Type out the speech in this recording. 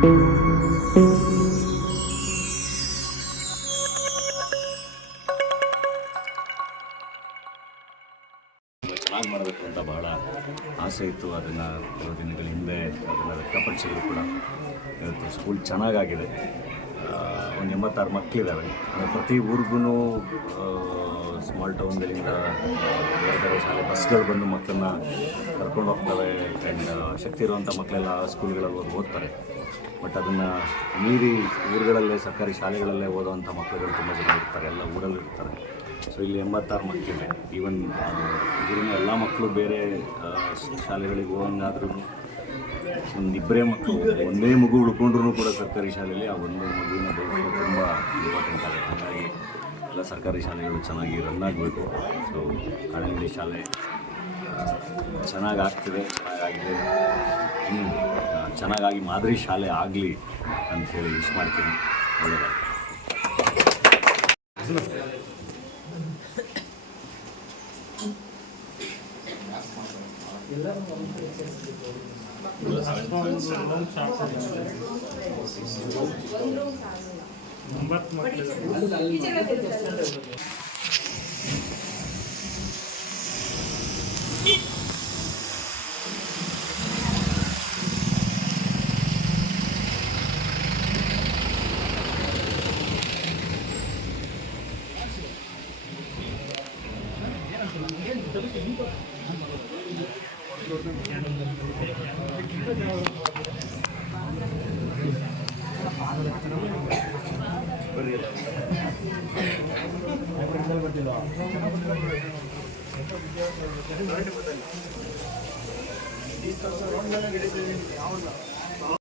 ಚೆನ್ನಾಗಿ ಮಾಡಬೇಕು ಅಂತ ಬಹಳ ಆಸೆ ಇತ್ತು. ಅದನ್ನು ಕೆಲವು ದಿನಗಳ ಹಿಂದೆ ಅದನ್ನು ವ್ಯಕ್ತಪಡಿಸಿದ್ರು ಕೂಡ. ಇವತ್ತು ಸ್ಕೂಲ್ ಚೆನ್ನಾಗಾಗಿದೆ. ಒಂದು ಎಂಬತ್ತಾರು ಮಕ್ಕಳಿದ್ದಾವೆ ಪ್ರತಿ ಊರಿಗೂ ಸ್ಮಾಲ್ ಟೌನ್ಗಳಿಂದ ಬೇರೆ ಶಾಲೆ ಬಸ್ಗಳು ಬಂದು ಮಕ್ಕಳನ್ನ ಕರ್ಕೊಂಡು ಹೋಗ್ತವೆ. ಆ್ಯಂಡ್ ಶಕ್ತಿ ಇರುವಂಥ ಮಕ್ಕಳೆಲ್ಲ ಸ್ಕೂಲ್ಗಳಲ್ಲಿ ಓದ್ತಾರೆ. ಬಟ್ ಅದನ್ನು ಮೀರಿ ಊರುಗಳಲ್ಲೇ ಸರ್ಕಾರಿ ಶಾಲೆಗಳಲ್ಲೇ ಓದೋವಂಥ ಮಕ್ಕಳುಗಳು ತುಂಬ ಜನ ಇರ್ತಾರೆ, ಎಲ್ಲ ಊರಲ್ಲಿ ಇರ್ತಾರೆ. ಸೊ ಇಲ್ಲಿ ಎಂಬತ್ತಾರು ಮಕ್ಕಳಿದೆ ಈವನ್ ಇದರಿಂದ ಎಲ್ಲ ಮಕ್ಕಳು ಬೇರೆ ಶಾಲೆಗಳಿಗೆ ಹೋಗಂಗಾದ್ರೂ ಒಂದು ಇಬ್ಬರೇ ಮಕ್ಕಳು, ಒಂದೇ ಮಗು ಉಳ್ಕೊಂಡ್ರೂ ಕೂಡ ಸರ್ಕಾರಿ ಶಾಲೆಯಲ್ಲಿ ಆ ಒಂದು ಮಗುವಿನ ಭವಿಷ್ಯ ತುಂಬ ಇಂಪಾರ್ಟೆಂಟ್ ಆಗುತ್ತೆ. ಹಾಗಾಗಿ ಎಲ್ಲ ಸರ್ಕಾರಿ ಶಾಲೆಗಳು ಚೆನ್ನಾಗಿ ರನ್ ಆಗಬೇಕು. ಸೊ ಕಾಡಂಗಡಿ ಶಾಲೆ ಚೆನ್ನಾಗಿ ಆಗ್ತಿದೆ, ಚೆನ್ನಾಗಾಗಿದೆ. ಚೆನ್ನಾಗಾಗಿ ಮಾದರಿ ಶಾಲೆ ಆಗಲಿ ಅಂತ ಹೇಳಿ ವಿಶ್ ಮಾಡ್ತೀನಿ. ಒಂಬತ್ತು கிடைத்தது